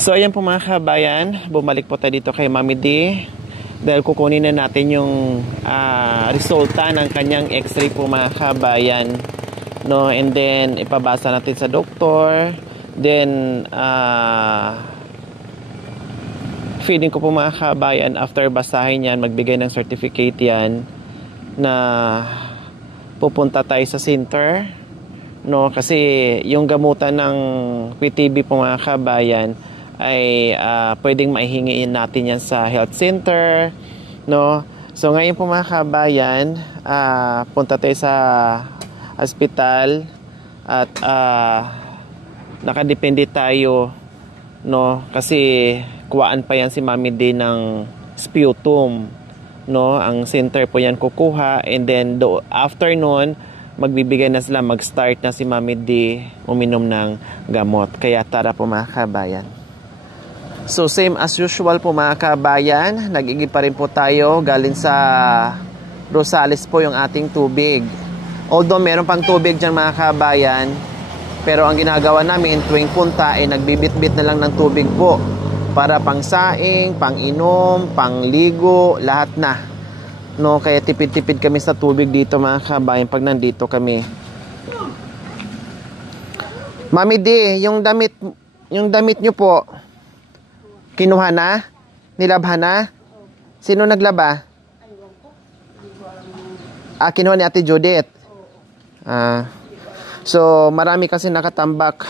So ayan po mga kabayan, bumalik po tayo dito kay Mami D dahil kukunin na natin yung resulta ng kanyang x-ray po mga kabayan, no? And then ipabasa natin sa doktor, then feeling ko po mga kabayan, after basahin yan, magbigay ng certificate yan na pupunta tayo sa center, no? Kasi yung gamutan ng PTB po mga kabayan ay pwedeng maihingiin natin yan sa health center, no? So ngayon po mga kabayan, punta tayo sa hospital at nakadepende tayo, no? Kasi kuwaan pa yan si Mami D ng sputum, no? Ang center po yan kukuha, and then after nun, magbibigay na sila, mag-start na si Mami D uminom ng gamot. Kaya tara po mga kabayan. So same as usual po mga kabayan, nag-igib pa rin po tayo galing sa Rosales po yung ating tubig. Although meron pang tubig dyan mga kabayan, pero ang ginagawa namin tuwing punta ay nagbibit-bit na lang ng tubig po para pang saing, pang inom, pang ligo, lahat na, no? Kaya tipid-tipid kami sa tubig dito mga kabayan pag nandito kami. Mami D, yung damit nyo po, kinuha na? Nilabhan na? Sino naglaba? Kinuha ni Ate Judith. So, marami kasi nakatambak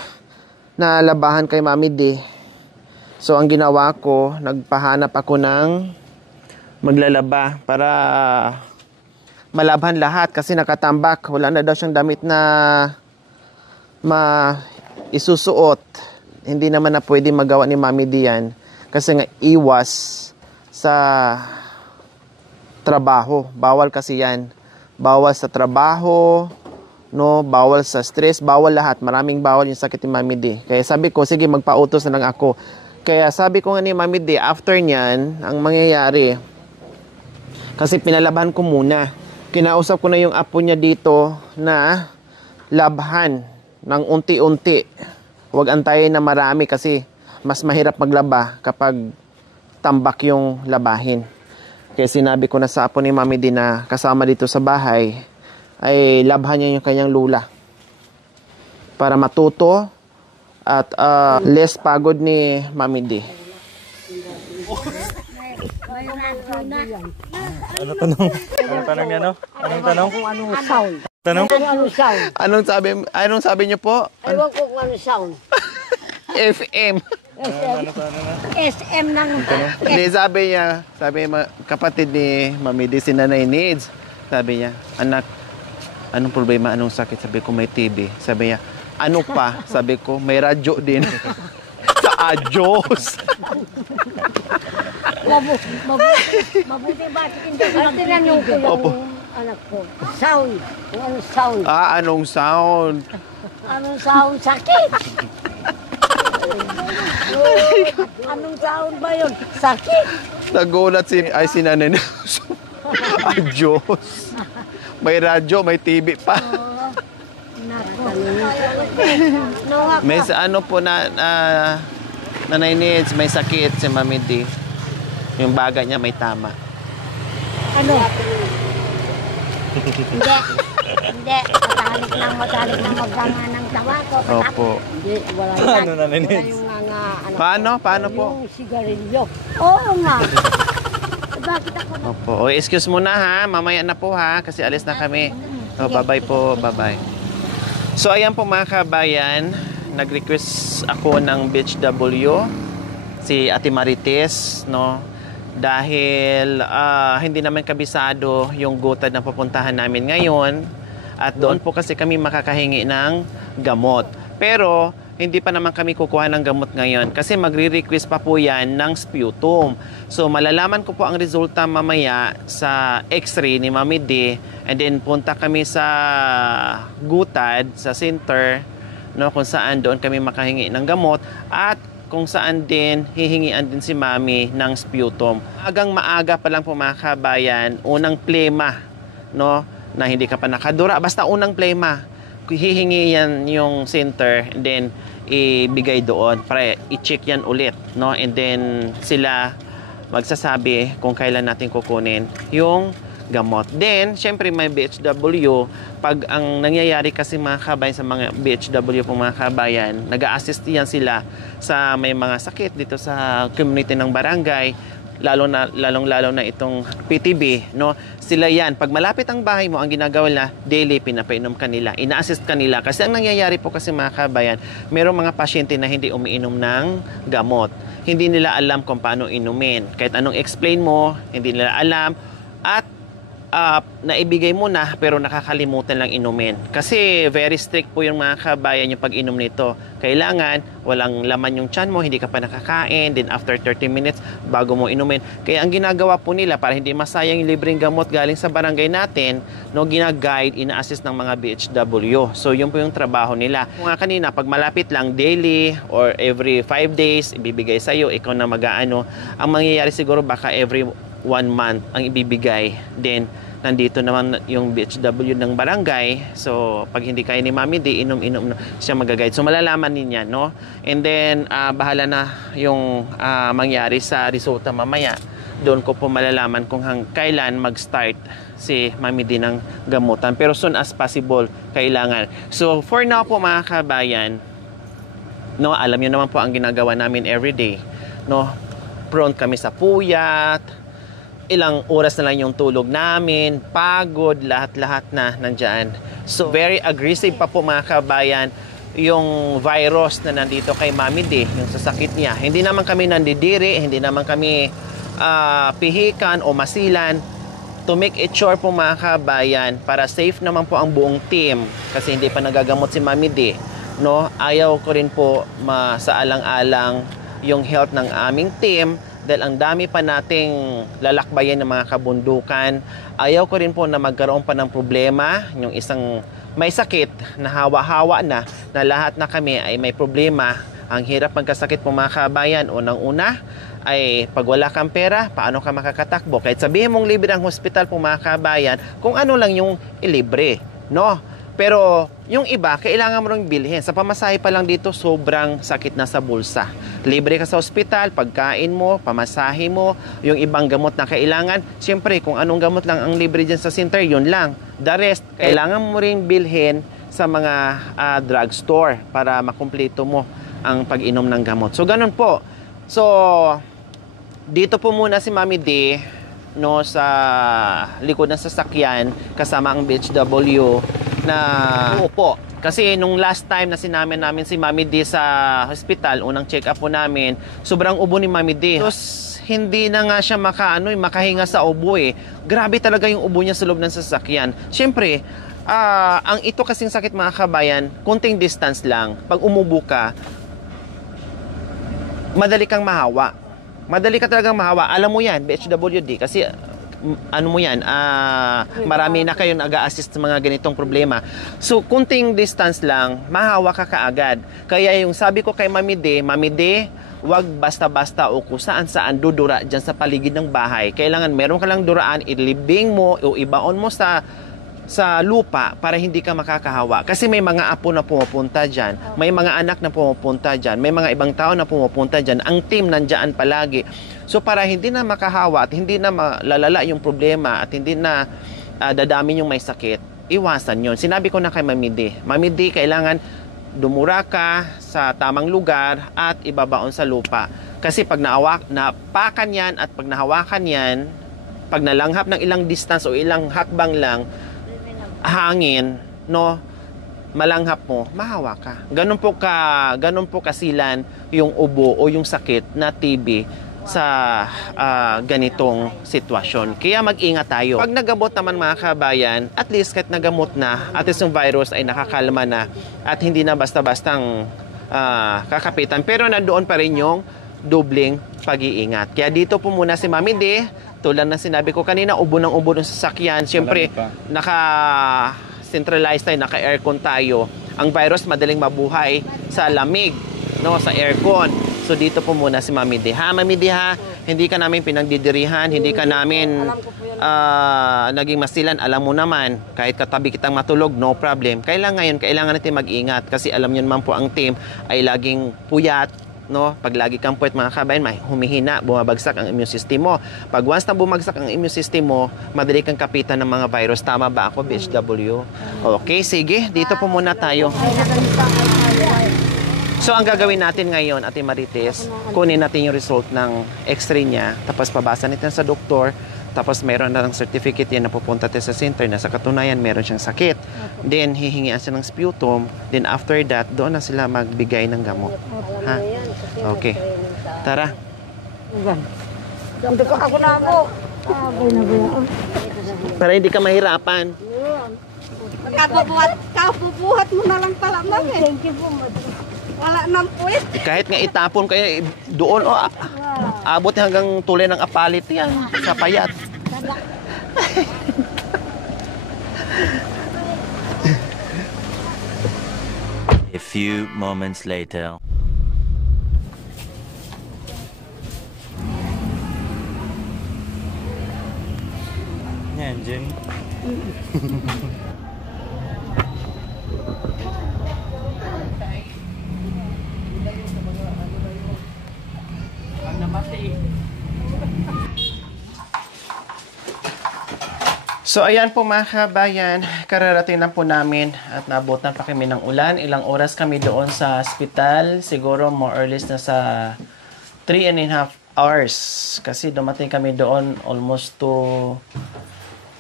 na labahan kay Mami D. So, ang ginawa ko, nagpahanap ako ng maglalaba para malabhan lahat kasi nakatambak. Wala na daw siyang damit na isusuot. Hindi naman na pwede magawa ni Mami D yan. Kasi nga iwas sa trabaho. Bawal kasi yan. Bawal sa trabaho, no? Bawal sa stress, bawal lahat. Maraming bawal yung sakit ni Mami D. Kaya sabi ko, sige, magpautos na lang ako. Kaya sabi ko nga ni Mami D, after nyan, ang mangyayari, kasi pinalabahan ko muna. Kinausap ko na yung apo niya dito na labhan ng unti-unti. Huwag antayin na marami kasi mas mahirap maglaba kapag tambak yung labahin. Kaya sinabi ko na sa apo ni Mami D na kasama dito sa bahay, ay labhan niya yung kanyang lula para matuto at less pagod ni Mami D. Ano tanong? Anong tanong niya, no? Anong tanong? Anong sound? Tanong? Anong sound? Anong sabi niyo po? Ewan ko kung anong sound. FM. SM ng... Hindi, sabi niya, kapatid ni Mami D, si Nanay Needs. Sabi niya, anak, anong problema, anong sakit? Sabi ko, may TB. Sabi niya, ano pa? Sabi ko, may radyo din. Sa adyos. Mabuti ba? Tinanong ko yung anak ko. Sound. Kung anong sound. Anong sound? Anong sound? Sakit. Anong sound ba yun? Sakit. Nagulat si Nanay Needs. Adyos. May radyo, may TV pa. May ano po na Nanay Needs, may sakit si Mami D. Yung baga niya may tama. Ano? Hindi. Matalik lang magkanga ng tawa ko. Opo. Wala Ano na Needs? Paano po? Yung sigarilyo. Oo nga. Bakit ako na? Opo. O, excuse muna ha. Mamaya na po ha. Kasi alis na kami. O, bye-bye po. Bye-bye. So, ayan po mga kabayan. Nag-request ako ng Beach W. Si Ate Marites, no? Dahil hindi naman kabisado yung gutad na pupuntahan namin ngayon. At doon po kasi kami makakahingi ng gamot. Pero, hindi pa naman kami kukuha ng gamot ngayon kasi magre-request pa po yan ng sputum. So, malalaman ko po ang resulta mamaya sa x-ray ni Mami D, and then punta kami sa gutad, sa center, no, kung saan doon kami makahingi ng gamot, at kung saan din hihingian din si Mami ng sputum. Agang maaga pa lang po mga kabayan, unang plema, no, na hindi ka pa nakadura, basta unang plema, hihingi yan yung center, then ibigay doon para i-check yan ulit, no? And then sila magsasabi kung kailan natin kukunin yung gamot. Then, syempre may BHW. Pag ang nangyayari kasi mga kabayan sa mga BHW pong mga kabayan, nag-a-assist yan sila sa may mga sakit dito sa community ng barangay, lalong-lalo na itong PTB, no? Sila yan. Pag malapit ang bahay mo, ang ginagawa nila, daily pinapainom kanila, ina-assist kanila. Kasi ang nangyayari po kasi mga kabayan, merong mga pasyente na hindi umiinom ng gamot. Hindi nila alam kung paano inumin. Kahit anong explain mo, hindi nila alam. At naibigay mo na pero nakakalimutan lang inumin. Kasi very strict po yung mga kabayan yung pag-inom nito. Kailangan walang laman yung tiyan mo, hindi ka pa nakakain, then after 30 minutes bago mo inumin. Kaya ang ginagawa po nila para hindi masayang yung libreng gamot galing sa barangay natin, no, gina-guide, ina-assist ng mga BHW. So yun po yung trabaho nila. Kung nga kanina, pag malapit lang daily or every 5 days, ibibigay sa'yo, ikaw na mag-aano. Ang mangyayari siguro baka every 1 month ang ibibigay. Then, nandito naman yung BHW ng barangay. So, pag hindi kaya ni Mami D, inom siya mag-guide. So, malalaman niya, no? And then, bahala na yung mangyari sa resulta mamaya. Doon ko po malalaman kung kailan mag-start si Mami D ng gamutan. Pero soon as possible, kailangan. So, for now po mga kabayan, no, alam niyo naman po ang ginagawa namin everyday. No? Prone kami sa puyat, ilang oras na lang yung tulog namin, pagod, lahat-lahat na nandyan. So, very aggressive pa po mga kabayan yung virus na nandito kay Mami D, yung sasakit niya. Hindi naman kami nandidiri, hindi naman kami pihikan o masilan. To make it sure po mga kabayan, para safe naman po ang buong team, kasi hindi pa nagagamot si Mami D, no? Ayaw ko rin po masaalang-alang yung health ng aming team, dahil ang dami pa nating lalakbayan ng mga kabundukan. Ayaw ko rin po na magkaroon pa ng problema yung isang may sakit na hawa-hawa na lahat na kami ay may problema. Ang hirap magkasakit po mga kabayan. Unang-una ay pag wala kang pera, paano ka makakatakbo? Kahit sabihin mong libre ang hospital po mga kabayan, kung ano lang yung ilibre, no? Pero yung iba, kailangan mo ring bilhin. Sa pamasahe pa lang dito, sobrang sakit na sa bulsa. Libre ka sa ospital, pagkain mo, pamasahe mo, yung ibang gamot na kailangan. Siyempre, kung anong gamot lang ang libre dyan sa center, yun lang. The rest, kailangan mo ring bilhin sa mga drugstore para makumpleto mo ang pag-inom ng gamot. So, ganun po. So, dito po muna si Mami D, no, sa likod ng sasakyan, kasama ang BHW, na upo. Kasi nung last time na sinamin namin si Mami D sa hospital, unang check-up po namin, sobrang ubo ni Mami D. Tapos, hindi na nga siya makahinga sa ubo eh. Grabe talaga yung ubo niya sa loob ng sasakyan. Siyempre, ang ito kasing sakit mga kabayan, konting distance lang. Pag umubo ka, madali kang mahawa. Madali ka talagang mahawa. Alam mo yan, BHWD, kasi ano mo yan, marami na kayo nag-a-assist sa mga ganitong problema. So, kunting distance lang, mahawa ka kaagad. Kaya yung sabi ko kay Mami D, wag basta-basta o kung saan-saan dudura dyan sa paligid ng bahay. Kailangan meron ka lang duraan, ilibing mo o ibaon mo sa lupa para hindi ka makakahawa. Kasi may mga apo na pumupunta dyan, may mga anak na pumupunta dyan, may mga ibang tao na pumupunta dyan. Ang team nandyan palagi. So para hindi na makahawa at hindi na malalala yung problema at hindi na dadami yung may sakit, iwasan yun. Sinabi ko na kay Mami D. Mami D, kailangan dumura ka sa tamang lugar at ibabaon sa lupa. Kasi pag napakan yan at pag nahawakan yan, pag nalanghap ng ilang distance o ilang hakbang lang, hangin, no, malanghap mo, mahawa ka. Ganun po kasilan yung ubo o yung sakit na TB sa ganitong sitwasyon. Kaya mag-ingat tayo. Pag nagamot naman mga kabayan, at least kahit nagamot na, at least yung virus ay nakakalma na at hindi na basta-bastang kakapitan. Pero nandoon pa rin yung dobling pag-iingat. Kaya dito po muna si Mami D. Tulad na sinabi ko kanina, ubo ng ubo ng sasakyan. Siyempre, naka-centralized tayo, naka-aircon tayo. Ang virus madaling mabuhay sa lamig, no, sa aircon. So dito po muna si Mami D. Ha, Mami D ha? Hindi ka namin pinagdidirihan, hindi ka namin naging masilan, alam mo naman, kahit katabi kitang matulog, no problem. Kailangan natin mag-ingat kasi alam nyo naman po ang team ay laging puyat, no? Pag lagi kang puyat mga kabayan, may humihina, bumabagsak ang immune system mo. Pag once na bumagsak ang immune system mo, madali kang kapitan ng mga virus. Tama ba ako, BHW? Okay, sige, dito po muna tayo. So, ang gagawin natin ngayon, Ate Marites, kunin natin yung result ng x-ray niya, tapos pabasa natin sa doktor, tapos mayroon na ng certificate yan na pupunta tayo sa center na sa katunayan meron siyang sakit. Then, hihingian siya ng sputum. Then, after that, doon na sila magbigay ng gamot. Ha? Okay. Tara. Ako na ako. Para hindi ka mahirapan. Kabubuhat mo na lang pala, ma'am. Thank you po, madam. Wala nang puwit. Kahit nga itapon kayo doon, abot hanggang tulay ng apalit yan sa payat. A few moments later. Yan, Jen. So ayan po mga kabayan, kararating na po namin at naabutan pa kami ng ulan. Ilang oras kami doon sa hospital, siguro more or less na sa 3.5 hours. Kasi dumating kami doon almost 2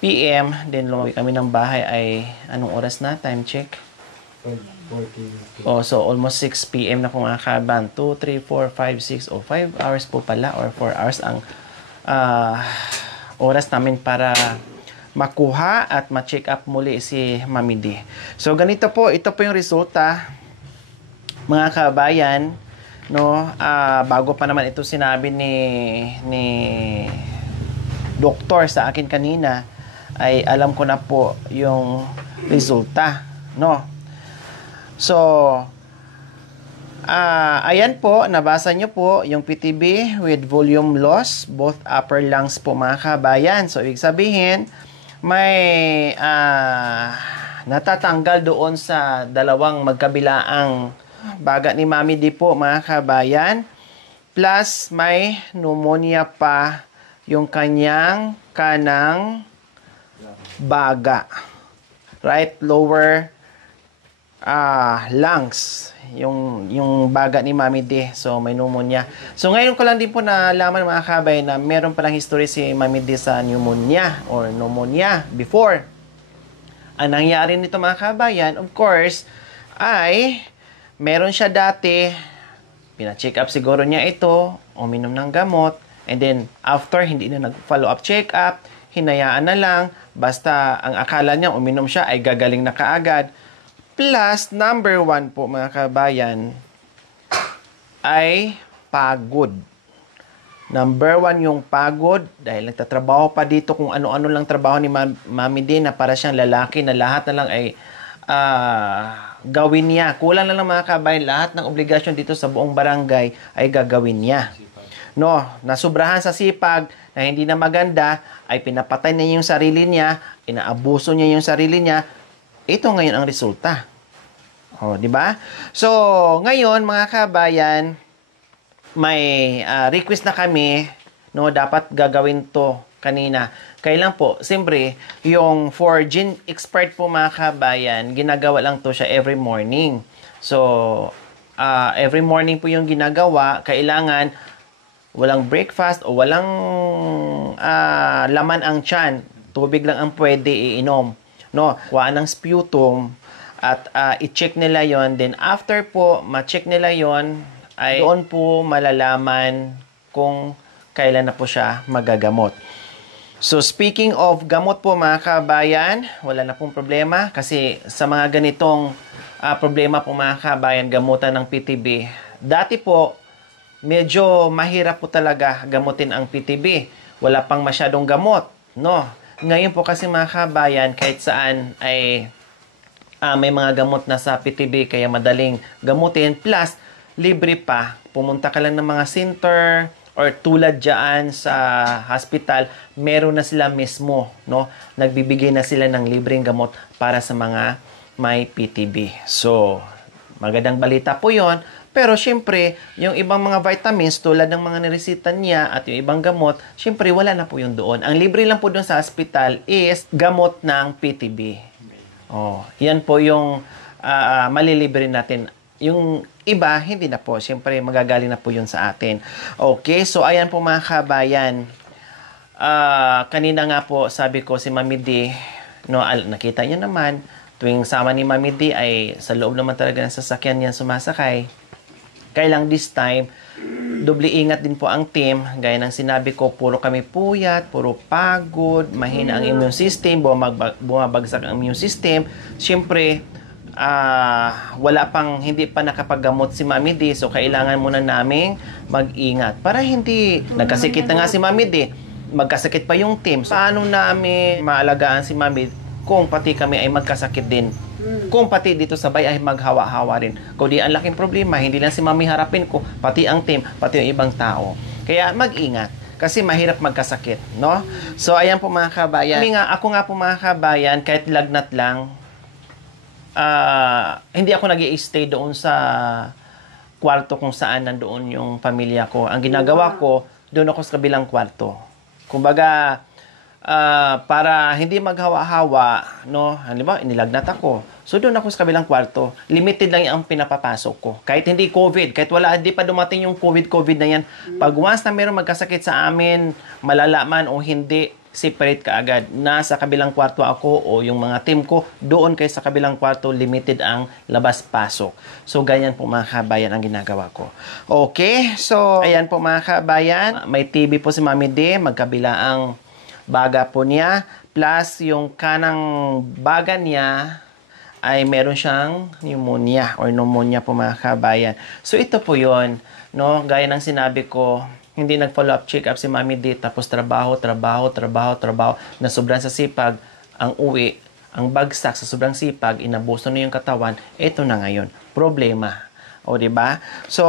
PM. Then lumabas kami ng bahay ay anong oras na? Time check? 12:40. Oh, so almost 6 PM na po mga kabayan. 2, 3, 4, 5, 6 o 5 hours po pala or 4 hours ang oras namin para makuha at ma-check up muli si Mami D. So ganito po, ito po yung resulta mga kabayan, no? Bago pa naman ito sinabi ni doktor sa akin kanina, ay alam ko na po yung resulta, no? So ayan po, nabasa nyo po yung PTB with volume loss, both upper lungs po mga kabayan. So ibig sabihin, may natatanggal doon sa dalawang magkabilaang baga ni Mami D po mga kabayan. Plus may pneumonia pa yung kanyang kanang baga. Right lower lungs. Yung baga ni Mami D. So, may pneumonia. So, ngayon ko lang din po nalaman mga kabay na meron palang history si Mami D sa pneumonia or pneumonia before. Ang nangyari nito mga kabayan, of course, ay meron siya dati, pina-check up siguro niya ito, uminom ng gamot, and then after, hindi na nag-follow up check up, hinayaan na lang, basta ang akala niya uminom siya ay gagaling na kaagad. Plus, number 1 po mga kabayan, ay pagod. Number 1 yung pagod, dahil nagtatrabaho pa dito kung ano-ano lang trabaho ni Mami D na para siyang lalaki na lahat na lang ay gawin niya. Kulang na lang mga kabayan, lahat ng obligasyon dito sa buong barangay ay gagawin niya. No, nasubrahan sa sipag na hindi na maganda, ay pinapatay niya yung sarili niya, inaabuso niya yung sarili niya. Ito ngayon ang resulta. Oh, di ba? So, ngayon mga kabayan, may request na kami, no, dapat gagawin to kanina. Kailan po, siyempre, yung for gene expert po mga kabayan, ginagawa lang to siya every morning. So, every morning po yung ginagawa, kailangan walang breakfast o walang laman ang tiyan. Tubig lang ang pwede iinom. No, kuha ng sputum at i-check nila yon. Then after po ma-check nila yon, ay doon po malalaman kung kailan na po siya magagamot. So speaking of gamot po mga kabayan, wala na pong problema kasi sa mga ganitong problema po mga kabayan, gamutan ng PTB. Dati po, medyo mahirap po talaga gamutin ang PTB. Wala pang masyadong gamot, no? Ngayon po kasi mga kabayan, kahit saan ay may mga gamot na sa PTB kaya madaling gamutin. Plus, libre pa. Pumunta ka lang ng mga center or tulad dyan sa hospital, meron na sila mismo, no? Nagbibigay na sila ng libreng gamot para sa mga may PTB. So, magandang balita po yon. Pero syempre, yung ibang mga vitamins tulad ng mga niresita niya at yung ibang gamot, syempre wala na po yun doon. Ang libre lang po doon sa hospital is gamot ng PTB. Oh, yan po yung malilibre natin. Yung iba, hindi na po. Siyempre, magagaling na po yun sa atin. Okay, so ayan po mga kabayan. Kanina nga po, sabi ko si Mami D, no, nakita niyo naman, tuwing sama ni Mami D ay sa loob naman talaga ng sasakyan niya sumasakay. Kaya lang this time, doble ingat din po ang team. Gaya ng sinabi ko, puro kami puyat, puro pagod, mahina ang immune system, bumabagsak ang immune system. Siyempre, hindi pa nakapaggamot si Mami D, so kailangan muna naming mag-ingat para hindi nagkasakit na nga si Mami D, magkasakit pa yung team. Paano namin maalagaan si Mami kung pati kami ay magkasakit din, kung pati dito sabay ay maghawa-hawa rin? Kung di ang laking problema, hindi lang si Mami harapin ko, pati ang team, pati yung ibang tao. Kaya mag-ingat kasi mahirap magkasakit, no? So ayan po mga kabayan, ako nga po mga kabayan, kahit lagnat lang, hindi ako nag-i-stay doon sa kwarto kung saan nandoon yung pamilya ko. Ang ginagawa ko, doon ako sa kabilang kwarto. Kumbaga, para hindi maghawa-hawa, no? Halimbawa, inilagnat ako. So, doon ako sa kabilang kwarto. Limited lang yung pinapapasok ko. Kahit hindi COVID, kahit hindi pa dumating yung COVID na yan. Pag once na meron magkasakit sa amin, malalaman o hindi, separate ka agad. Nasa kabilang kwarto ako o yung mga team ko, doon kayo sa kabilang kwarto, limited ang labas-pasok. So, ganyan po mga kabayan ang ginagawa ko. Okay, so, ayan po mga kabayan. May TB po si Mami D, magkabila ang baga po niya. Plus, yung kanang baga niya ay meron siyang pneumonia po mga kabayan. So, ito po yon, no? Gaya ng sinabi ko, hindi nag-follow up check up si Mami D, tapos trabaho, na sobrang sa sipag, ang uwi, ang bagsak sa sobrang sipag, inabuso na yung katawan, ito na ngayon, problema. O, diba? So,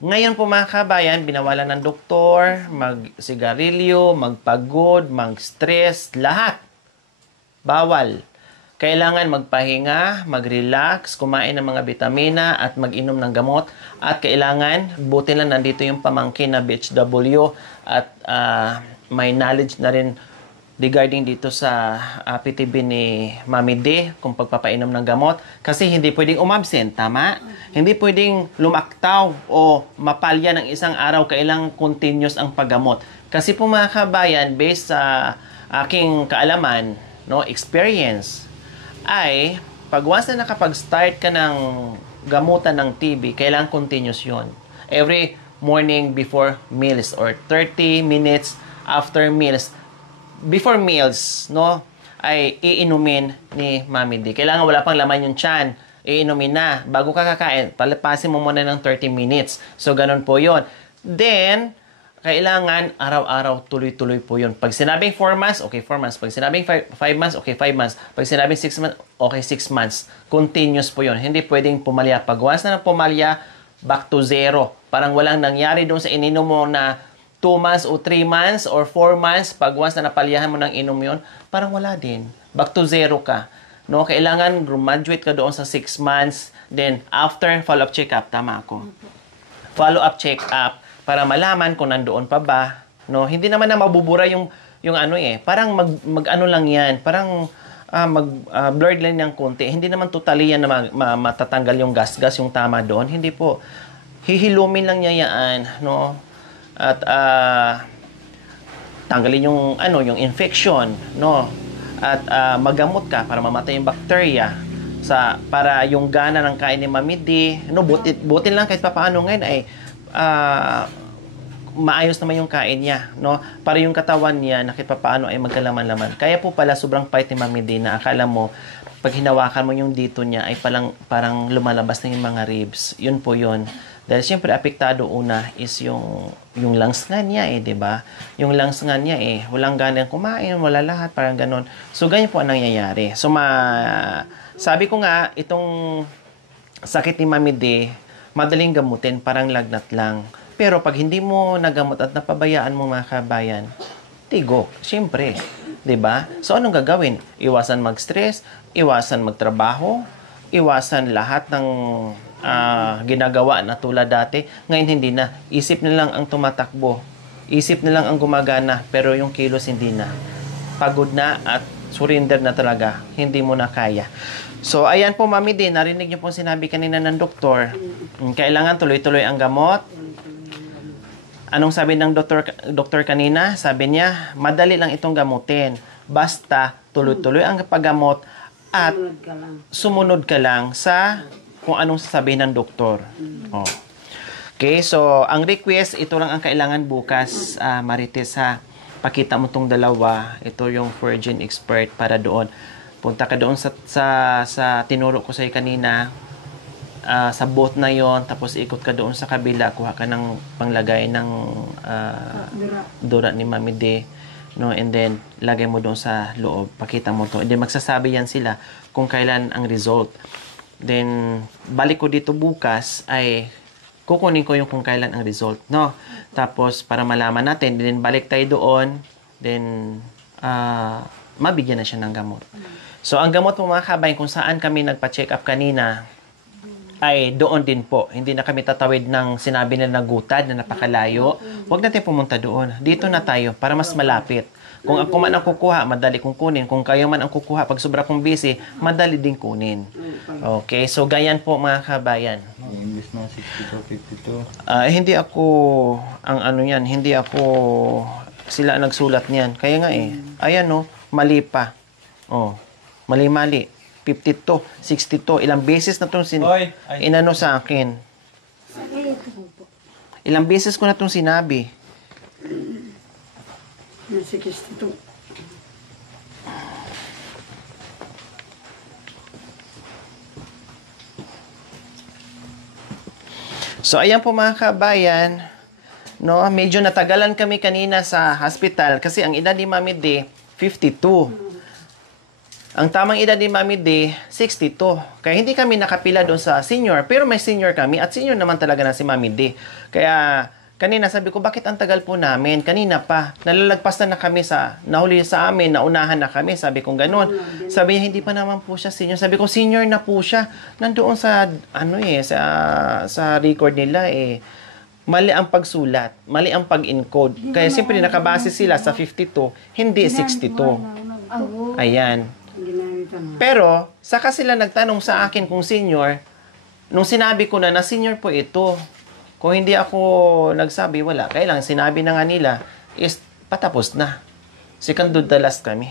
ngayon po mga kabayan, binawalan ng doktor, mag-sigarilyo, magpagod, mag-stress, lahat. Bawal. Kailangan magpahinga, mag-relax, kumain ng mga bitamina at mag-inom ng gamot. At kailangan, buti lang nandito yung pamangkin na BHW at may knowledge na rin regarding dito sa PTB ni Mami D kung pagpapainom ng gamot. Kasi hindi pwedeng umabsent, tama? Hindi pwedeng lumaktaw o mapalya ng isang araw. Kailangan continuous ang paggamot. Kasi po mga kabayan, based sa aking kaalaman, no, experience, ay pag once na nakapag-start ka ng gamutan ng TB, kailangan continuous yun. Every morning before meals or 30 minutes after meals. Before meals, no, ay iinumin ni Mami D. Kailangan wala pang laman yung tiyan. Iinumin na. Bago ka kakain, palapasin mo muna ng 30 minutes. So, ganun po yun. Then, kailangan araw-araw tuloy-tuloy po yun. Pag sinabing 4 months, okay 4 months. Pag sinabing 5 months, okay 5 months. Pag sinabing 6 months, okay 6 months. Continuous po yun. Hindi pwedeng pumalya. Pag once na pumalya, back to zero. Parang walang nangyari doon sa ininom mo na 2 months o 3 months or 4 months. Pag once na napalyahan mo ng inom yun, parang wala din. Back to zero ka. No? Kailangan graduate ka doon sa 6 months. Then, after follow-up check-up, tama ako. Follow-up check-up para malaman kung nandoon pa ba, no? Hindi naman na mabubura yung ano parang mag-ano lang yan, parang blurred lang ng konti. Hindi naman totally yan na matatanggal yung gas-gas, yung tama doon. Hindi po. Hihilumin lang niya yan, no? At tanggalin yung infection, no? At magamot ka para mamatay yung bacteria para yung gana ng kain ni Mami D, no, buti lang kahit papaano ngayon ay maayos naman yung kain niya, no? Para yung katawan niya, nakit paano ay magkalaman-laman. Kaya po pala, sobrang pait ni Mami D na akala mo, pag hinawakan mo yung dito niya, ay parang lumalabas na yung mga ribs. Yun po yun. Dahil siyempre, apektado una is yung lungs nga niya, di ba? Yung lungs nga niya, walang ganang kumain, wala lahat, parang ganon. So, ganyan po ang nangyayari. So, sabi ko nga, itong sakit ni Mami D, madaling gamutin, parang lagnat lang. Pero pag hindi mo nagamot at napabayaan mo mga kabayan, tigok, siyempre. 'Di ba? So anong gagawin? Iwasan mag-stress, iwasan magtrabaho, iwasan lahat ng ginagawa na tulad dati. Ngayon hindi na. Isip na lang ang tumatakbo. Isip na lang ang gumagana, pero yung kilos hindi na. Pagod na at surrender na talaga. Hindi mo na kaya. So, ayan po, Mami D, narinig niyo po sinabi kanina ng doktor. Kailangan tuloy-tuloy ang gamot. Anong sabi ng doktor kanina? Sabi niya, madali lang itong gamutin. Basta tuloy-tuloy ang paggamot at sumunod ka lang sa kung anong sasabihin ng doktor. Oh. Okay, so ang request, ito lang ang kailangan bukas, Marites, ha. Pakita mo tong dalawa. Ito yung Virgin Expert para doon. Punta ka doon sa tinuro ko sa'yo kanina. Sa booth na yon, tapos ikot ka doon sa kabila, kuha ka ng panglagay ng dura ni Mami D, no, and then lagay mo doon sa loob, pakita mo to, and then magsasabi yan sila kung kailan ang result. Then balik ko dito bukas, ay kukunin ko yung kung kailan ang result, no, tapos para malaman natin, then balik tayo doon, then mabigyan na siya ng gamot. So ang gamot mo mga kabayan, kung saan kami nagpa-check up kanina, ay doon din po. Hindi na kami tatawid ng sinabi na nagutad na napakalayo. Huwag natin pumunta doon. Dito na tayo para mas malapit. Kung ako man ang kukuha, madali kong kunin. Kung kayo man ang kukuha, pag sobra kong busy, madali din kunin. Okay, so ganyan po mga kabayan. English na 62, 52. Hindi ako, hindi ako, sila nagsulat niyan. Kaya nga ayan mali pa. Mali. 52, 62. Ilang beses na itong inano sa akin. Ilang beses ko na itong sinabi. 62. So, ayan po mga kabayan. No, medyo natagalan kami kanina sa hospital kasi ang edad ni Mami D, 52. Ang tamang edad ni Mami D, 62. Kaya hindi kami nakapila doon sa senior. Pero may senior kami at senior naman talaga na si Mami D. Kaya kanina sabi ko, bakit ang tagal po namin? Kanina pa, nalalagpasan na kami nahuli sa amin, naunahan na kami. Sabi ko gano'n. Sabi niya, hindi pa naman po siya senior. Sabi ko, senior na po siya. Nandoon sa record nila mali ang pagsulat, mali ang pag-encode. Kaya siyempre nakabase sila sa 52, hindi 62. Ayan. Pero, saka sila nagtanong sa akin kung senior, nung sinabi ko na senior po ito. Kung hindi ako nagsabi, wala. Kaya lang, sinabi na nga nila, patapos na. Second to the last kami.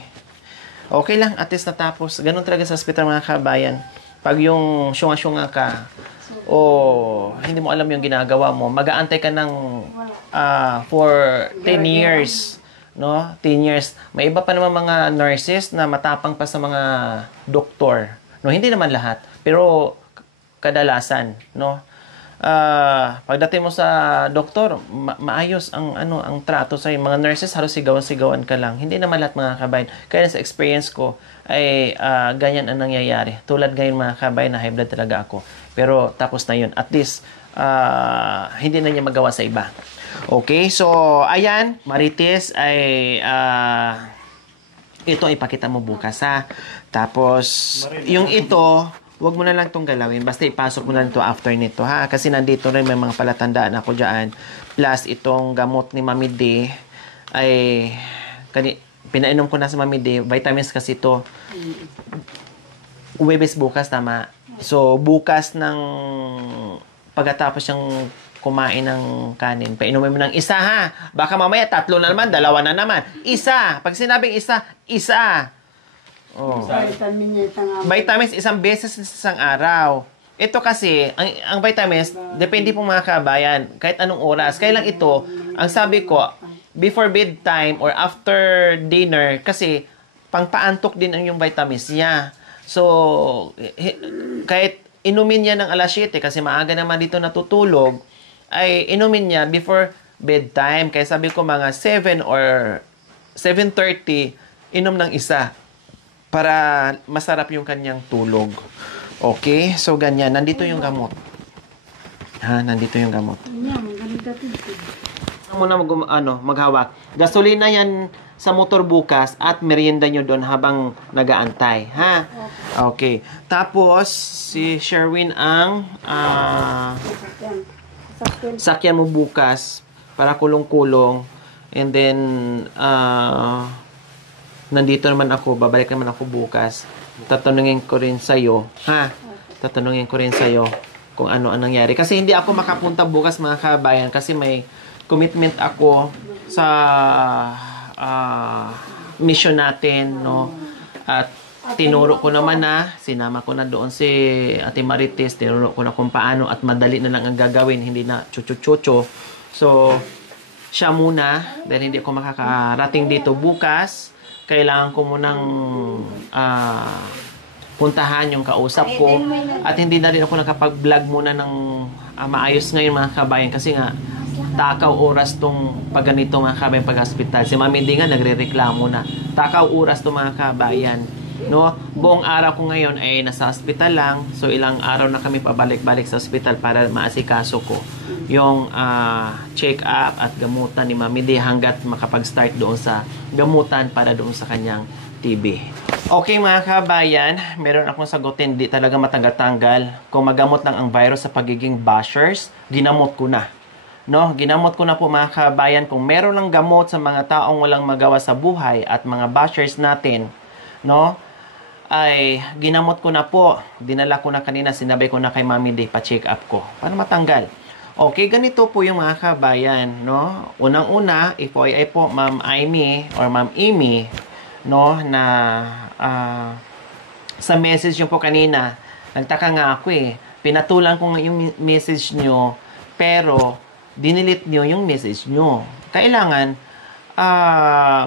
Okay lang, at least natapos. Ganun talaga sa hospital mga kabayan. Pag yung syunga-syunga ka, hindi mo alam yung ginagawa mo, mag-aantay ka ng for 10 years. No? 10 years. May iba pa naman mga nurses na matapang pa sa mga doktor. No, hindi naman lahat, pero kadalasan, no? Pagdating mo sa doktor, maayos ang trato sa mga nurses, halos sigawan-sigawan ka lang. Hindi naman lahat mga kabayan. Kaya sa experience ko ay ganyan ang nangyayari. Tulad ngayon mga kabayan, na high blood talaga ako. Pero tapos na 'yun. At least hindi na niya magawa sa iba. Okay, so ayan, Marites ay ito ipakita mo bukas ha. Tapos yung ito, wag mo na lang itong galawin. Basta ipasok mo na lang ito after nito ha. Kasi nandito rin may mga palatandaan ako dyan. Plus itong gamot ni Mami D ay pinainom ko na sa Mami D. Vitamins kasi ito. Huwebes bukas, tama. So bukas ng pagkatapos siyang kumain ng kanin, painumin mo ng isa ha. Baka mamaya 3 na naman, 2 na naman. Isa. Pag sinabing isa. Vitamins 1 beses sa isang araw. Ito kasi, ang vitamins, depende po mga kabayan, kahit anong oras. Kaya lang ito, ang sabi ko, before bedtime or after dinner, kasi pangpaantok din ang yung vitamins niya. So, kahit inumin niya ng alas 7, kasi maaga naman dito natutulog, ay inumin niya before bedtime. Kaya sabi ko mga 7 or 7:30, inom ng isa para masarap yung kanyang tulog. Okay? So, ganyan. Nandito yung gamot. Ha? Nandito yung gamot. Muna maghawak. Gasolina yan sa motor bukas at merienda nyo doon habang nagaantay, ha? Okay. Tapos, si Sherwin ang sakyan mo bukas para kulong-kulong. And then, nandito naman ako, babalik naman ako bukas. Tatanungin ko rin sa'yo, ha? Tatanungin ko rin sa'yo kung ano ang nangyari. Kasi hindi ako makapunta bukas, mga kabayan, kasi may commitment ako sa mission natin, no? At tinuro ko naman na, sinama ko na doon si Ate Marites, tinuro ko na kung paano at madali na lang ang gagawin, hindi na chuchu-chucho. So, siya muna, dahil hindi ako makakarating dito bukas, kailangan ko munang puntahan yung kausap ko. At hindi na rin ako nakapag-vlog muna ng maayos ngayon, mga kabayan, kasi nga, takaw oras tong pag ganito, mga kabayan, pag-hospital. Si Mami Di nga nagre-reklamo na. Takaw oras tong mga kabayan. No? Buong araw ko ngayon ay nasa hospital lang. So, ilang araw na kami pabalik-balik sa hospital para maasikaso ko yung check-up at gamutan ni Mami Di hanggat makapag-start doon sa gamutan para doon sa kanyang TB. Okay, mga kabayan, meron akong sagutin. Di talaga matanggal-tanggal. Kung magamot lang ang virus sa pagiging bashers, ginamot ko na. No, ginamot ko na po, mga kabayan. Kung meron lang gamot sa mga taong walang magawa sa buhay at mga bashers natin, no, ay ginamot ko na po. Dinala ko na kanina, sinabi ko na kay Mami Di, pa-check up ko para matanggal. Okay, ganito po yung mga kabayan, no. Unang-una, FYI po, Ma'am Amy or Ma'am Amy, no, na sa message nyo po kanina, nagtaka nga ako pinatulan ko nga yung message nyo, pero dinilit nyo yung message nyo. Kailangan,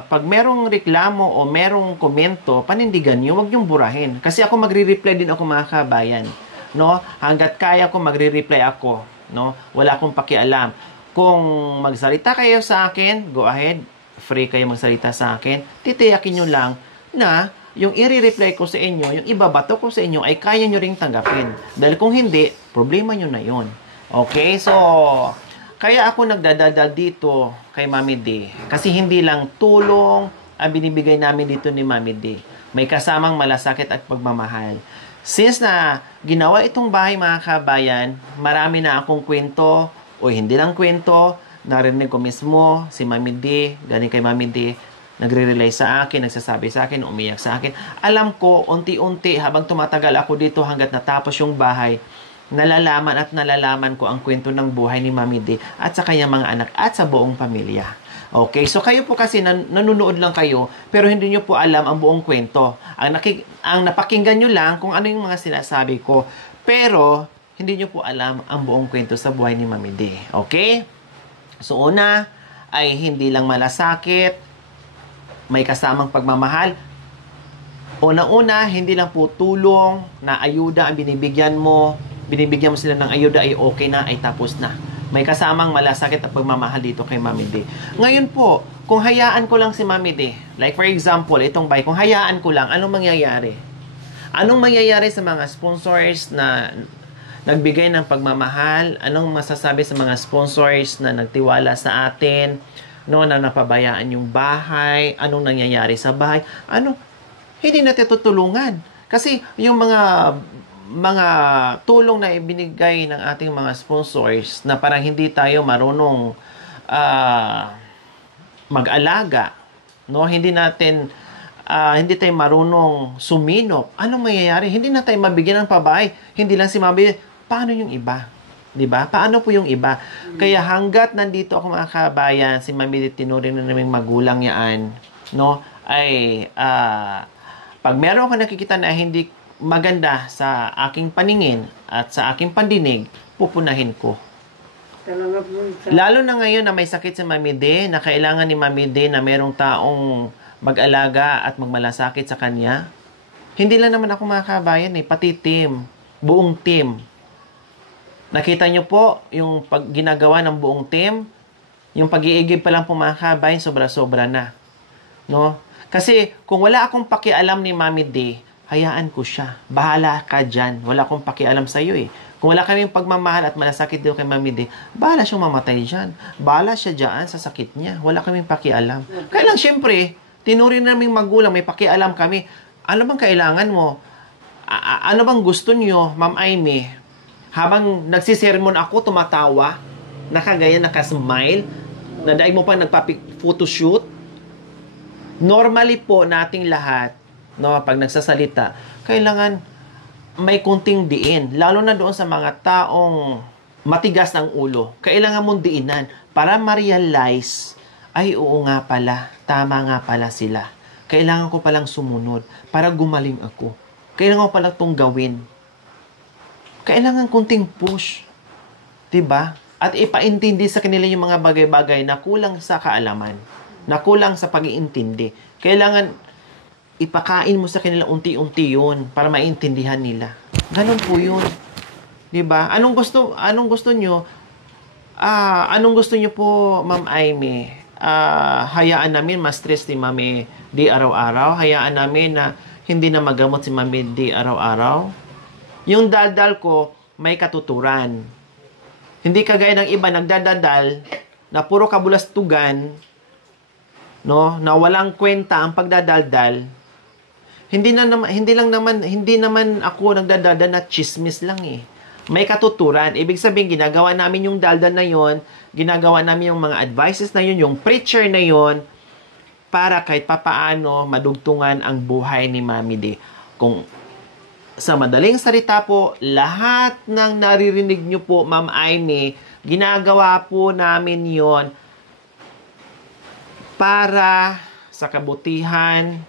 pag merong reklamo o merong komento, panindigan nyo, huwag nyong burahin. Kasi ako magre-reply din ako, mga kabayan. No? Hanggat kaya ko, magre-reply ako. No? Wala akong pakialam. Kung magsalita kayo sa akin, go ahead. Free kayo magsalita sa akin. Titiyakin nyo lang na yung i-reply ko sa inyo, yung ibabato ko sa inyo, ay kaya nyo ring tanggapin. Dahil kung hindi, problema nyo na yun. Okay? So, kaya ako nagdadadal dito kay Mami D. Kasi hindi lang tulong ang binibigay namin dito ni Mami D. May kasamang malasakit at pagmamahal. Since na ginawa itong bahay, mga kabayan, marami na akong kwento o hindi lang kwento, narinig ko mismo si Mami D, galing kay Mami D, nagre-relay sa akin, nagsasabi sa akin, umiyak sa akin. Alam ko, unti-unti, habang tumatagal ako dito hanggat natapos yung bahay, nalalaman ko ang kwento ng buhay ni Mami D at sa kanyang mga anak at sa buong pamilya. Okay, so kayo po kasi nanonood lang kayo, pero hindi nyo po alam ang buong kwento. Ang napakinggan nyo lang kung ano yung mga sinasabi ko, pero hindi nyo po alam ang buong kwento sa buhay ni Mami D. Okay? So una, ay hindi lang malasakit, may kasamang pagmamahal. Una-una, hindi lang po tulong na ayuda ang binibigyan mo sila ng ayuda, ay okay na, ay tapos na. May kasamang malasakit at pagmamahal dito kay Mami D. Ngayon po, kung hayaan ko lang si Mami D, like for example, itong bike, kung hayaan ko lang, anong mangyayari? Anong mangyayari sa mga sponsors na nagbigay ng pagmamahal? Anong masasabi sa mga sponsors na nagtiwala sa atin, no, na napabayaan yung bahay? Anong nangyayari sa bahay? Hindi natin tutulungan. Kasi yung mga tulong na ibinigay ng ating mga sponsors na parang hindi tayo marunong mag-alaga, no? Hindi tayo marunong suminop. Anong mangyayari? Hindi na tayo mabigyan ng pabahay. Hindi lang si Mami, paano yung iba? 'Di ba? Paano po yung iba? Kaya hanggat nandito ako, mga kabayan, si Mami tinuring na naming magulang yaan, no? Ay pag meron ako nakikita na hindi maganda sa aking paningin at sa aking pandinig, pupunahin ko. Lalo na ngayon na may sakit si Mami D, na kailangan ni Mami D na merong taong mag-alaga at magmalasakit sa kanya. Hindi lang naman ako, mga kabayan, pati team, buong team. Nakita nyo po yung ginagawa ng buong team, yung pag-iigib pa lang po, mga kabayan, sobra-sobra na. No? Kasi kung wala akong pakialam ni Mami D, hayaan ko siya. Bahala ka dyan. Wala akong pakialam sa'yo . Kung wala kaming pagmamahal at malasakit dito kay Mami D, bahala siyang mamatay dyan. Bahala siya dyan sa sakit niya. Wala kaming pakialam. Kaya lang, syempre, tinurin naming magulang, may pakialam kami. Ano bang kailangan mo? Ano bang gusto niyo, Ma'am Aimee? Habang nagsisermon ako, tumatawa, nakagaya, nakasmile, na dahil mo pa nagpa-photoshoot. Normally po nating lahat, no, pag nagsasalita, kailangan may kunting diin. Lalo na doon sa mga taong matigas ng ulo. Kailangan mong diinan para ma-realize, ay oo nga pala, tama nga pala sila. Kailangan ko palang sumunod para gumaling ako. Kailangan ko palang itong gawin. Kailangan kunting push. Diba? At ipaintindi sa kanila yung mga bagay-bagay na kulang sa kaalaman. Na kulang sa pag-iintindi. Kailangan ipakain mo sa kanila unti-unti yun para maintindihan nila. Ganun po yun. Diba? Anong gusto nyo? Anong gusto nyo po, Ma'am Aimee? Hayaan namin ma-stress ni Mami D araw-araw? Hayaan namin na hindi na magamot si Mami D araw-araw? Yung daldal ko, may katuturan. Hindi kagaya ng iba nagdadadal na puro kabulastugan, no, na walang kwenta ang pagdadaldal. Hindi naman ako nagdadaldal na chismis lang eh. May katuturan. Ibig sabihin, ginagawa namin yung daldal na yon, ginagawa namin yung mga advices na yun, yung preacher na yon, para kahit papaano madugtungan ang buhay ni Mami D. Kung sa madaling salita po, lahat ng naririnig nyo po, Ma'am Aimee, ginagawa po namin yon para sa kabutihan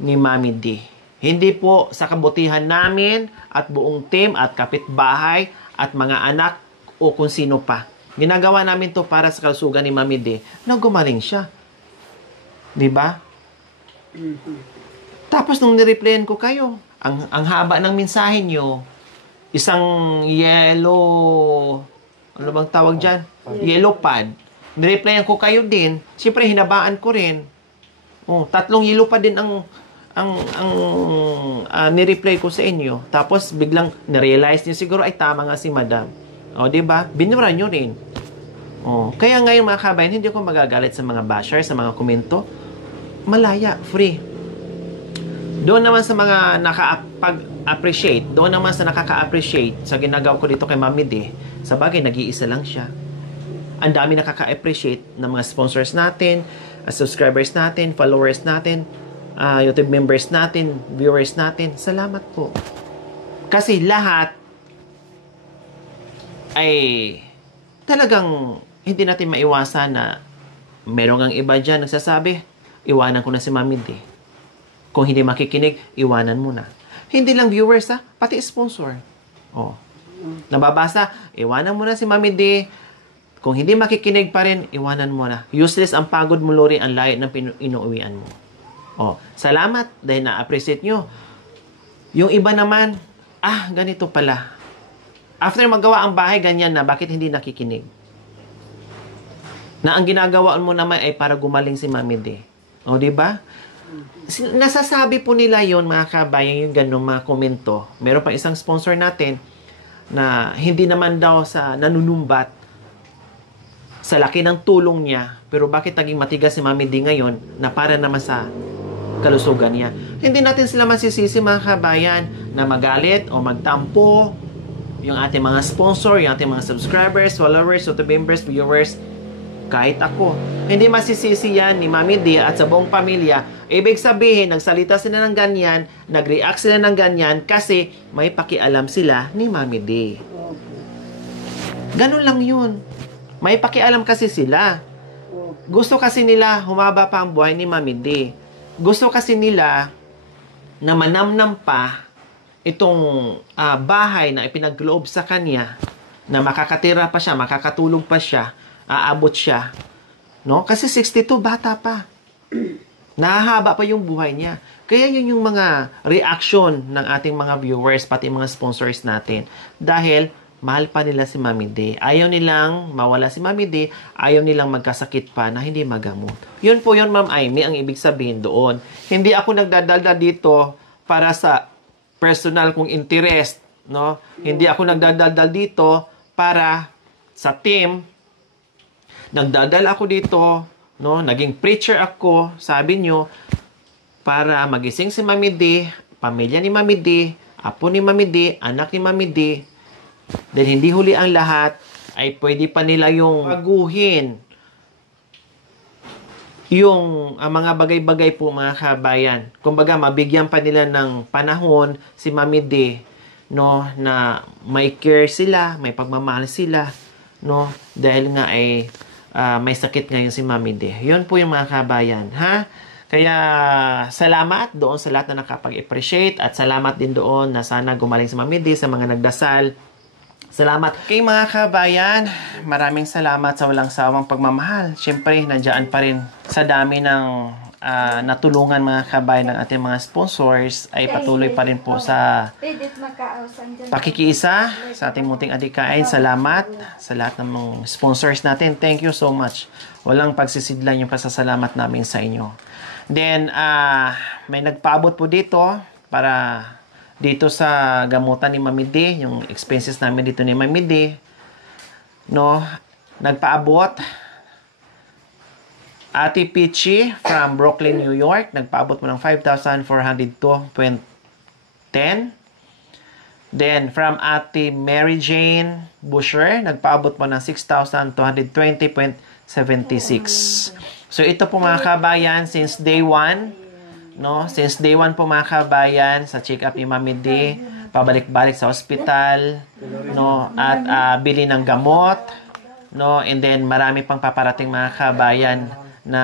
ni Mami D. Hindi po sa kabutihan namin at buong team at kapitbahay at mga anak o kung sino pa. Ginagawa namin to para sa kalusugan ni Mami D na gumaling siya. Diba? Tapos nung nireplyan ko kayo, ang haba ng mensahe nyo, isang yellow, ano bang tawag dyan? Yellow pad. Nireplyan ko kayo din. Siyempre, hinabaan ko rin. 3 yellow pad din ang nireply ko sa inyo. Tapos, biglang narealize niyo siguro, ay tama nga si Madam. O, diba? Binura nyo rin. O, kaya ngayon mga kabayan, hindi ako magagalit sa mga basher, sa mga komento. Malaya, free. Doon naman sa mga nakaka-appreciate, doon naman sa nakaka-appreciate sa ginagawa ko dito kay Mami D, sa bagay, nag-iisa lang siya. Ang dami nakaka-appreciate ng mga sponsors natin, subscribers natin, followers natin, YouTube members natin, viewers natin. Salamat po. Kasi lahat ay talagang hindi natin maiwasan na meron ang iba dyan nagsasabi, iwanan ko na si Mami D. Kung hindi makikinig, iwanan mo na. Hindi lang viewers pati sponsor. Oh. Nababasa, iwanan mo na si Mami D. Kung hindi makikinig pa rin, iwanan mo na. Useless ang pagod mo, Lori, ang layo ng inuuwian mo. Oh, salamat dahil na-appreciate nyo. Yung iba naman, ganito pala. After magawa ang bahay, ganyan na. Bakit hindi nakikinig? Na ang ginagawa mo naman ay para gumaling si Mami D. O, diba? Nasasabi po nila yon mga kabayan, yung ganong mga komento. Meron pa isang sponsor natin na hindi naman daw sa nanunumbat sa laki ng tulong niya. Pero bakit naging matigas si Mami D ngayon na para naman sa kalusugan niya? Hindi natin sila masisisi mga kabayan na magalit o magtampo yung ating mga sponsor, yung ating mga subscribers, followers, YouTube members, viewers, kahit ako. Hindi masisisi yan ni Mami D at sa buong pamilya. Ibig sabihin, nagsalita sila ng ganyan, nag-react sila ng ganyan kasi may pakialam sila ni Mami D. Ganun lang yun. May pakialam kasi sila. Gusto kasi nila humaba pa ang buhay ni Mami D. Gusto kasi nila na manamnam pa itong bahay na ipinagloob sa kanya, na makakatira pa siya, makakatulog pa siya, aabot siya. No? Kasi 62, bata pa. Nahahaba pa yung buhay niya. Kaya yun yung mga reaction ng ating mga viewers, pati mga sponsors natin. Dahil mahal pa nila si Mami D. Ayaw nilang mawala si Mami D. Ayaw nilang magkasakit pa na hindi magamot. Yun po yun, Ma'am Aimee, ang ibig sabihin doon. Hindi ako nagdadalda dito para sa personal kong interest no? Hindi ako nagdadaldal dito para sa team. Nagdadal ako dito, no? Naging preacher ako, sabi nyo, para magising si Mami D, pamilya ni Mami D, apo ni Mami D, anak ni Mami D. Dahil hindi huli ang lahat, ay pwede pa nila yung baguhin yung mga bagay-bagay po mga kabayan. Kumbaga, mabigyan pa nila ng panahon si Mami D, no, na may care sila, may pagmamahal sila, no, dahil nga ay may sakit ngayon si Mami D. Yun po yung mga kabayan, ha? Kaya, salamat doon sa lahat na nakapag-appreciate at salamat din doon na sana gumaling si Mami D sa mga nagdasal. Salamat kay mga kabayan. Maraming salamat sa walang sawang pagmamahal. Siyempre, nandiyan pa rin sa dami ng natulungan mga kabayan ng ating mga sponsors ay patuloy pa rin po sa pakikiisa sa ating munting adikain. Salamat sa lahat ng mga sponsors natin. Thank you so much. Walang pagsisidlan yung pasasalamat namin sa inyo. Then, may nagpaabot po dito para dito sa gamutan ni Mami D, yung expenses namin dito ni Mami D, no, nagpaabot Ate Peachy from Brooklyn, New York, nagpaabot mo ng 5,402.10. Then from Ate Mary Jane Busher, nagpaabot mo ng 6,220.76. So ito po mga kabayan, since day 1, no, since day 1 po mga kabayan, sa check-up ni Mami D, pabalik-balik sa hospital, no, at bili ng gamot, no, and then marami pang paparating mga kabayan na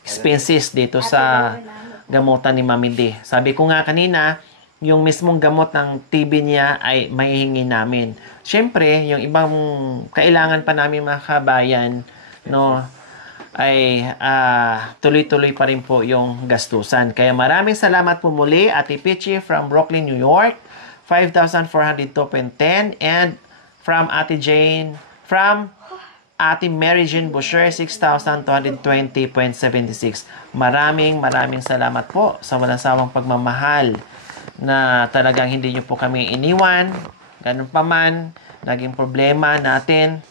expenses dito sa gamutan ni Mami D. Sabi ko nga kanina, yung mismong gamot ng TB niya ay mahihingi namin. Siyempre, yung ibang kailangan pa namin mga kabayan, no, ay tuloy-tuloy pa rin po yung gastusan. Kaya maraming salamat po muli, Ate Peachy from Brooklyn, New York, 5,402.10, and from Ate Jane, from Ate Mary Jane Busher, 6,220.76. Maraming salamat po sa walang sawang pagmamahal na talagang hindi nyo po kami iniwan. Ganun pa man, naging problema natin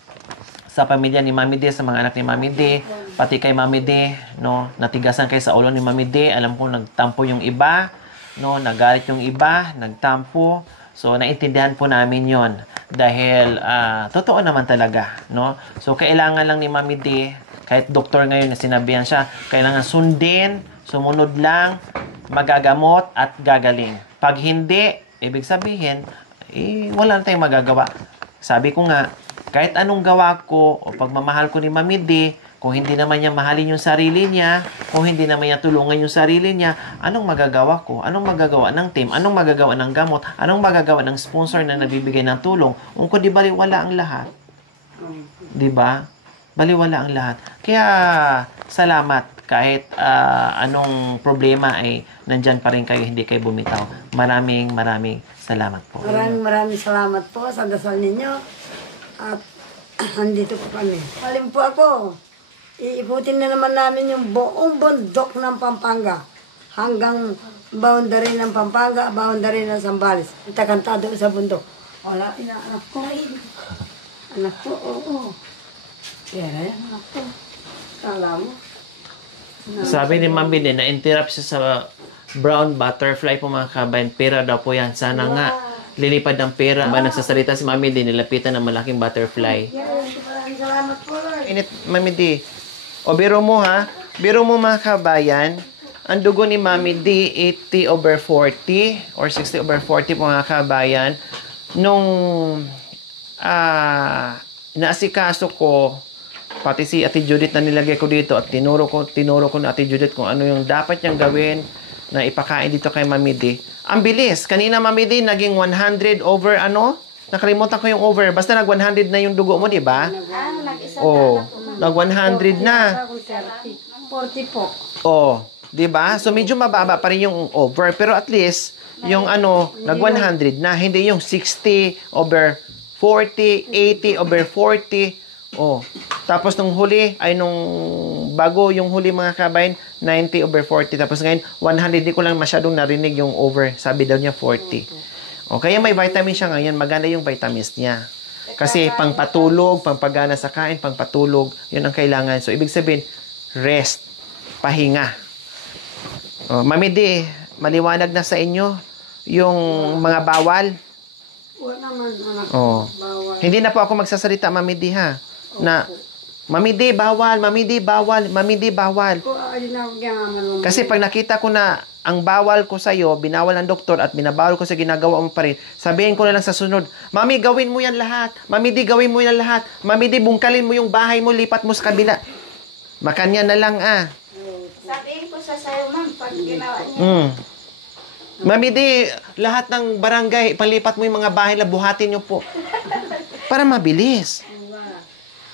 sa pamilya ni Mami D, sa mga anak ni Mami D, pati kay Mami D, no, natigasan kayo sa ulo ni Mami D. Alam ko nagtampo yung iba, no, nagalit yung iba, nagtampo. So naintindihan po namin 'yon dahil totoo naman talaga, no. So kailangan lang ni Mami D, kahit doktor ngayon na sinabihan siya, kailangan sundin, sumunod lang, magagamot at gagaling. Pag hindi, ibig sabihin, wala na tayong magagawa. Sabi ko nga, kahit anong gawa ko o pagmamahal ko ni Mami D, kung hindi naman niya mahalin yung sarili niya, kung hindi naman niya tulungan yung sarili niya, anong magagawa ko? Anong magagawa ng team? Anong magagawa ng gamot? Anong magagawa ng sponsor na nagbibigay ng tulong? Kung di baliwala ang lahat. Di ba? Baliwala ang lahat. Kaya, salamat. Kahit anong problema ay nandyan pa rin kayo, hindi kayo bumitaw. Maraming salamat po. Maraming salamat po sa dasal ninyo. At andito po kami. Palim po ako. Iikutin na naman namin yung buong bundok ng Pampanga. Hanggang boundary ng Pampanga, boundary ng Zambales. Itakantado sa bundok. Wala, inaanak ko. Anak ko, oo. Pera yan, anak ko. Kala mo. Sabi ni Mami din, na-interrupt siya sa brown butterfly po mga kabayan. Pera daw po yan. Sana nga lilipad ng pera. Ba nagsasalita si Mami din, nilapitan ng malaking butterfly. Salamat po, Lord. Init, Mami D. O, biro mo ha. Biro mo mga kabayan. Ang dugo ni Mami D, 80/40 or 60/40 po mga kabayan. Nung naasikaso ko, pati si Ate Judith na nilagay ko dito at tinuro ko na Ate Judith kung ano yung dapat niyang gawin na ipakain dito kay Mami D. Ang bilis. Kanina, Mami D, naging 100 over ano? Nakalimutan ko yung over. Basta nag 100 na yung dugo mo, di ba? Oh, nag 100 na. 40 po. Oh, di ba? So medyo mababa pa rin yung over, pero at least yung ano, nag 100 na, hindi yung 60/40, 80/40. Oh. Tapos nung huli ay nung bago yung huli mga kabayan 90/40, tapos ngayon 100. Di ko lang masyadong narinig yung over. Sabi daw niya 40. O kaya may vitamin siya ngayon, maganda yung vitamins niya. Kasi pangpatulog, pangpagana sa kain, pangpatulog, yun ang kailangan. So, ibig sabihin, rest, pahinga. O, Mami D, maliwanag na sa inyo yung mga bawal. Wala naman, anak. Oh. Bawal. Hindi na po ako magsasalita, Mami D, ha? Na, Mami D, bawal, Mami D, bawal, Mami D, bawal. Kasi pag nakita ko na ang bawal ko sa'yo, binawal ng doktor at binabawal ko sa ginagawa mo pa rin, sabihin ko na lang sa sunod, Mami, gawin mo yan lahat. Mami D, gawin mo yan lahat. Mami D, bungkalin mo yung bahay mo, lipat mo sa kabila. Makanya na lang, Sabihin ko sa sayo, ma'am, pag ginawa niya. Mami D, lahat ng barangay, palipat mo yung mga bahay na buhatin nyo po. Para mabilis.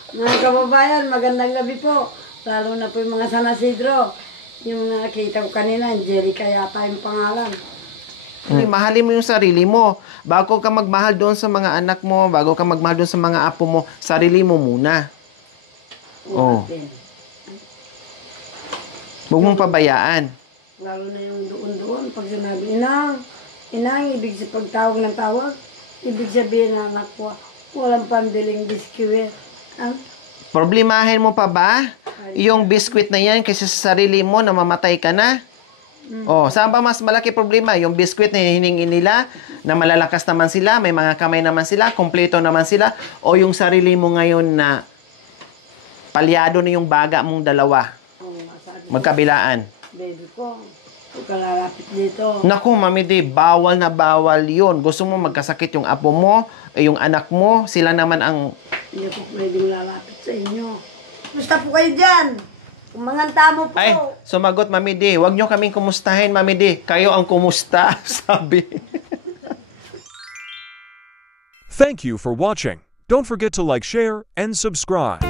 Mga kababayan, magandang gabi po. Lalo na po yung mga San Isidro. Yung nakita ko kanina, Angelica yata yung pangalan. Mahalin mo yung sarili mo. Bago ka magmahal doon sa mga anak mo, bago ka magmahal doon sa mga apo mo, sarili mo muna. Oh. Huwag mong pabayaan. Lalo na yung doon-doon, pag sinabi, inang, ibig sa pagtawag ng tawag, ibig sabihin na anak ko, walang pambiling biskuit. Problemahin mo pa ba yung biskwit na yan kasi sa sarili mo na mamatay ka na? Oh, saan ba mas malaki problema? Yung biskwit na hiningi nila, na malalakas naman sila, may mga kamay naman sila, kompleto naman sila, o yung sarili mo ngayon na palyado na yung baga mong dalawa? Magkabilaan. Baby ko, huwag ka lalapit dito. Naku, Mami D, bawal na bawal yun. Gusto mo magkasakit yung apo mo, yung anak mo, sila naman ang... Hindi po pwedeng lalapit sa inyo. Kumusta po kayo dyan? Kumanganta mo po. Ay, sumagot, Mami D. Huwag nyo kaming kumustahin, Mami D. Kayo ang kumusta, sabi. Thank you for watching. Don't forget to like, share, and subscribe.